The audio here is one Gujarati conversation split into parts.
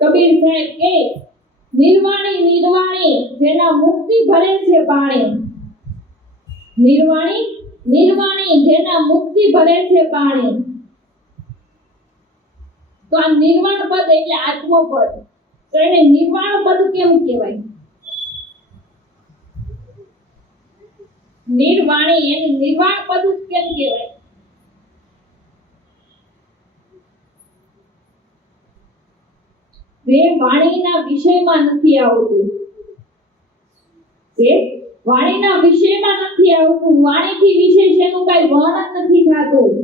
કબીર સાહેબ કે, નિર્વાણી નિર્વાણી, જેના મુક્તિ ભરે છે પાણી. નિર્વાણી નિર્વાણી, જેના મુક્તિ ભરે છે પાણી. તો આ નિર્વાણ પદ એટલે આત્મપદ. તો એને નિર્વાણ પદ કેમ કહેવાય? નિર્વાણી, એને નિર્વાણ પદ કેમ કહેવાય? તે વાણીના વિષયમાં નથી આવતું, જે વાણીના વિષયમાં નથી આવતું, વાણીથી વિશેષ એનું કઈ વર્ણન નથી થતું.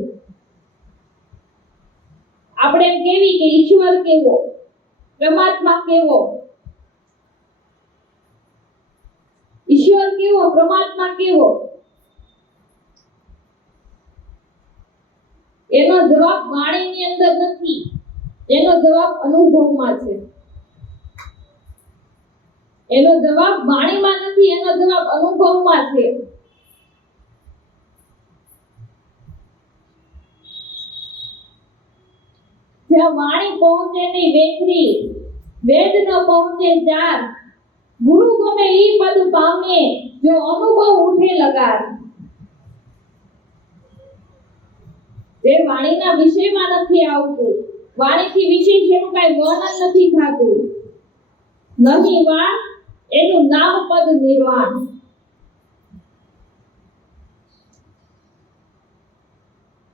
આપણે એમ કેવી કે ઈશ્વર કેવો, પરમાત્મા કેવો? ઈશ્વર કેવો, પરમાત્મા કેવો? એનો જવાબ વાણીની અંદર નથી. એનો જવાબ અનુભવમાં છે. એનો જવાબ વાણીમાં નથી, એનો જવાબ અનુભવમાં છે. જ્યાં વાણી પહોંચે નહીં વેખરી વેદ ન પહોંચે ચાર ગુરુ ગમે ઈ પદ પામે, જો અનુભવ ઉઠે લગાર. જે વાણીના વિષયમાં નથી આવતું. વાણીથી વિશેષ એનું કઈ વર્ણન નથી થતું. નહીં વાણ એનું નામ પદ નિર્વાણ.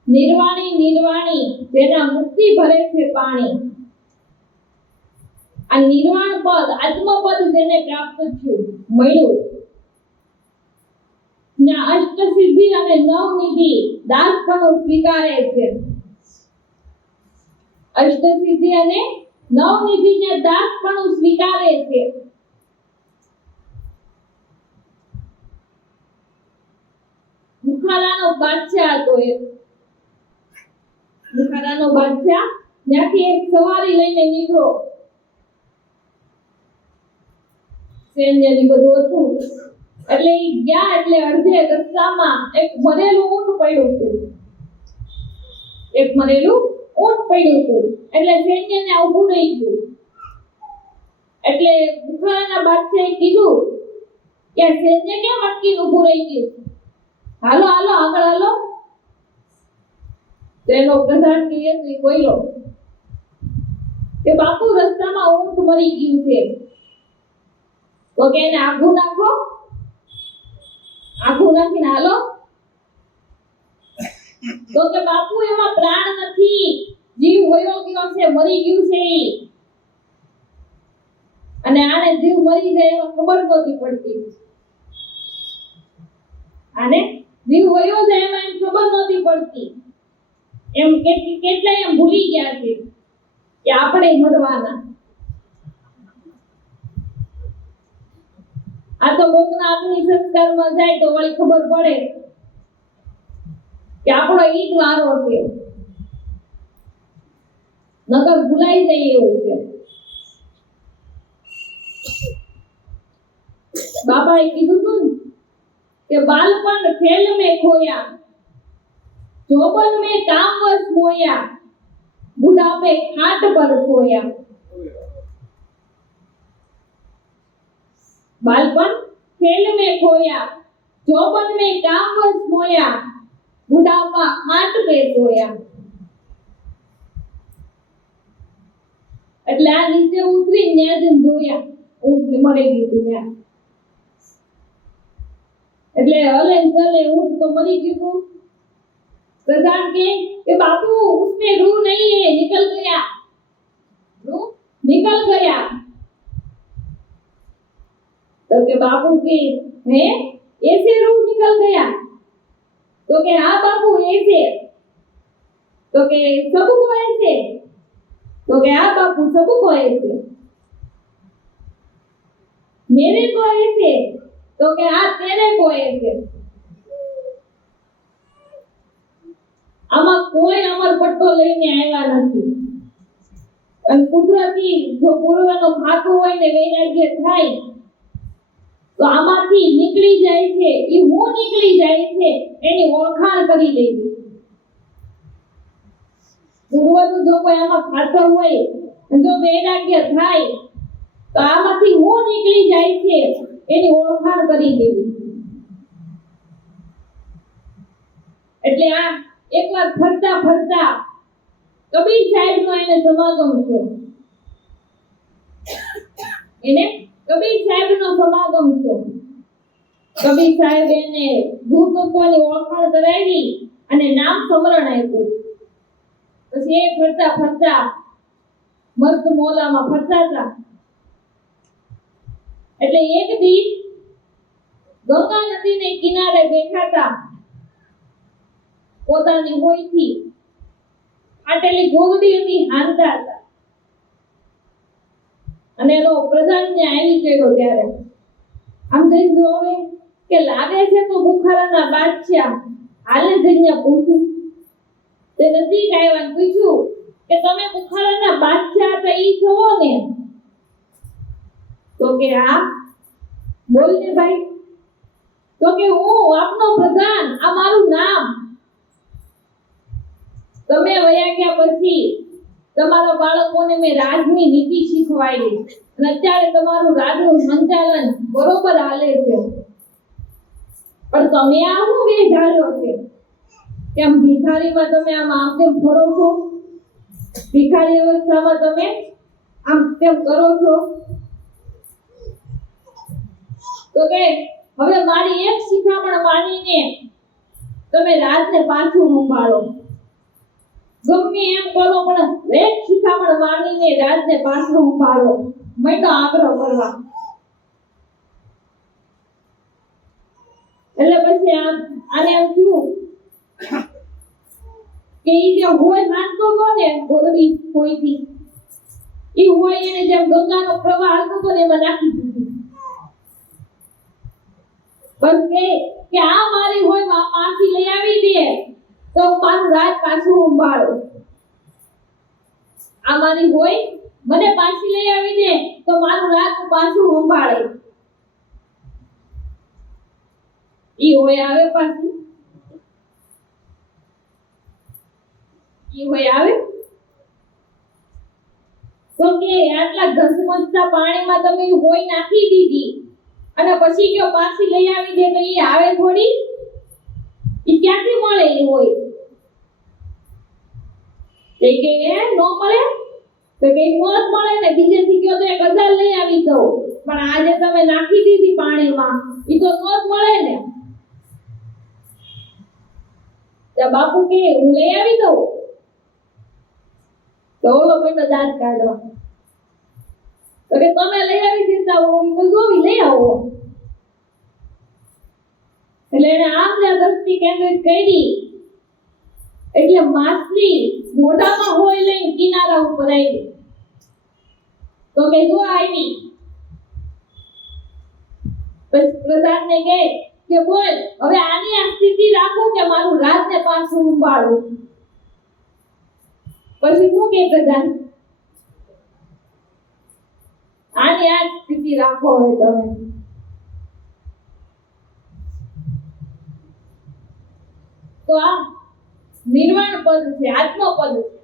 નિર્વાણી નિર્વાણી, તેના મુક્તિ ભરે છે પાણી. આ નિર્વાણ પદ, આત્મપદ જેને પ્રાપ્ત થયું, મળ્યું. અષ્ટ સિદ્ધિ અને નવનિધિ પણ સ્વીકારે છે. અષ્ટસિદ્ધિ અને નવનિધિને પણ સ્વીકારે છે. બુખારાનો બાદશાહ હતો એ. બુખારાનો બાદશાહ ત્યાંથી એક સવારી લઈને નીકળો સૈન્યની બધું હતું. એટલે એ ગયા એટલે અડધે રસ્તામાં એક મરેલું ઊંટ પડ્યું હતું. એક મરેલું ઊંટ પડ્યું હતું. એટલે સૈન્યને ઊભું રહી ગયું. એટલે બુખારાના બાદશાહે કીધું કે સૈન્ય કેમ અટકી ઊભું રહી ગયું? હાલો હાલો, આગળ હાલો. તેનો પ્રધાન કહીએ તો બોલ્યો, કે બાપુ, રસ્તામાં ઊંટ મરી ગયું છે. તો કે એને આઘું નાખો. આઘું નાખીને હાલો. તો કે બાપુ, એમાં પ્રાણ નથી. જીવ વયો ગયો છે, મરી ગયું છે. અને આને જીવ મરી જાય એમાં ખબર નહોતી પડતી. આને જીવ વયો જાય એમાં એમ ખબર નહોતી પડતી. એમ કેટલા એમ ભૂલી ગયા છે કે આપણે મરવાના. આ તો કોકના આપની સંસ્કારમાં જાય તો વળી ખબર પડે. કે આપણો ઈટ વારો છે. નકર ભૂલાઈ જઈએ એવું છે. બાપાએ કીધું હતું કે બાલપણ ખેલ મે ખોયા, જોબન મે કામ વસ મોયા, બુઢાપે ખાટ પર સોયા. બાલપણ ખેલ મે ખોયા, જોબન મે કામ વસ મોયા बुढ़ापा खाट पे सोया એટલે આ નીચે ઉતરી ન્યા જઈને જોયા ઊંટ મરી ગયું હતું ત્યાં એટલે હલે ને ચલે ઊંટ તો મરી ગયું હતું प्रधान के कि बापू उसमें रूह नहीं है निकल गया रूह निकल गया तो के बापू के है ऐसे रूह निकल गया તો કે આ બાપુ એ છે. તો કે સબુક હોય છે. તો કે આ બાપુ સબુક હોય છે. મેરે કોએ છે. તો કે હા તેને કોએ છે. આમાં કોઈ અમલ પડતો લઈને આવ્યા નથી. અને કુદરતી જો પૂર્વનો ખાતું હોય ને વૈરાગ્ય થાય તો આમાંથી નીકળી જાય છે, એ હું નીકળી જાય છે, એની ઓળખાણ કરી લેવી. પૂર્વનું જો કોઈ આમાં ખાતર હોય, જો વૈરાગ્ય થાય, તો આમાંથી હું નીકળી જાય છે, એની ઓળખાણ કરી દેવી એટલે આ એકવાર ફરતા ફરતા કબીર સાહેબનો એને સમાગમ થયો. એને કબીર સાહેબનો સમાગમ થયો. કબીર સાહેબ એને દૂતત્વની ઓળખાણ કરાવી અને નામ સમરણ આપ્યું. પછી એ ફરતા ફરતા મસ્ત મોલામાં ફરતા હતા. એટલે એક દી ગંગા નદીને કિનારે બેઠા હતા. પોતાની હોયથી આટેલી ગોગડી હતી, હાંધતા હતા. અને એનો પ્રધાન ન્યાય ગયો ત્યારે. આમ જઈને જોવે કે લાગે છે તો બુખારાના બાદશાહ હાલે જઈને પૂછું. તે નજીક આવ્યા પૂછ્યું કે તમે બુખારાના બાદશાહ હતા ઈ છો ને. તો કે હા, બોલ ને ભાઈ. તો કે હું આપનો પ્રધાન, આ મારું નામ. તમે વયા ગયા પછી તમારા બાળકોને મેં રાજની નીતિ શીખવાડી. અને અત્યારે તમારું રાજનું સંચાલન બરોબર હાલે છે. પણ તમે આ શું વેઢાર્યો છે. કેમ ભિખારીમાં તમે આમ આમ તેમ ફરો છો? ભિખારી અવસ્થામાં તમે આમ તેમ કરો છો? તો કે હવે મારી એક શિખામણ માનીને તમે રાતને પાછું સંભાળો. ગમે એમ બોલો, પણ એક શિખામણ માનીને રાજને પાછું ઉપાડો મેં તો આગ્રહ કરવા. એટલે પછી આમ, આને એમ થયું કે એ જે હોય માનતો હતો ને કોઈ થી એ હોય એને જેમ ગંગાનો પ્રવાહ હતો તો એમાં નાખી દીધું. બસ કે આ મારી હોયમાં પાછી લઈ આવી દે. તો હું રાત પાછું ઉંભાળો આ હોય, મને પાછી લઈ આવી દે તો મારું રાત પાછું ઉંભાળે ઈ હોય આવે પાછી. ઈ હોય આવે. તો કે આટલા ઘસમસતા પાણીમાં તમે હોય નાખી દીધી. અને પછી કયો પાછી લઈ આવી દે તો ઈ આવે થોડી? ક્યાંથી મળે ઈ હોય. તે કે નો મળે? તો કે મોત મળે ને, બીજેથી કયો તો એક હજાર લઈ આવી દઉં પણ આજે તમે નાખી દીધી પાણીમાં. ઈ તો મોત મળે ને. બાપુ કે, હું લઈ આવી દઉં તો ઓલો બેટો દાંત કાઢવા. તો કે, તમે લઈ આવી દેતા હો તો જોવી, લઈ આવો. એટલે એને આમ જ્યાં દ્રષ્ટિ કેન્દ્રિત કરી. એટલે માછલી મોઢામાં હોય લઈને કિનારા ઉપર આવી. તો કે જો આવી પછી પ્રધાનને કહે કે બોલ, હવે આની આ સ્થિતિ રાખું કે મારું રાતને પાછું સંભાળું પછી શું કે પ્રધાન? આની આ સ્થિતિ રાખો હવે તમે. તો આ નિર્વાણ પદ છે આત્મપદ છે.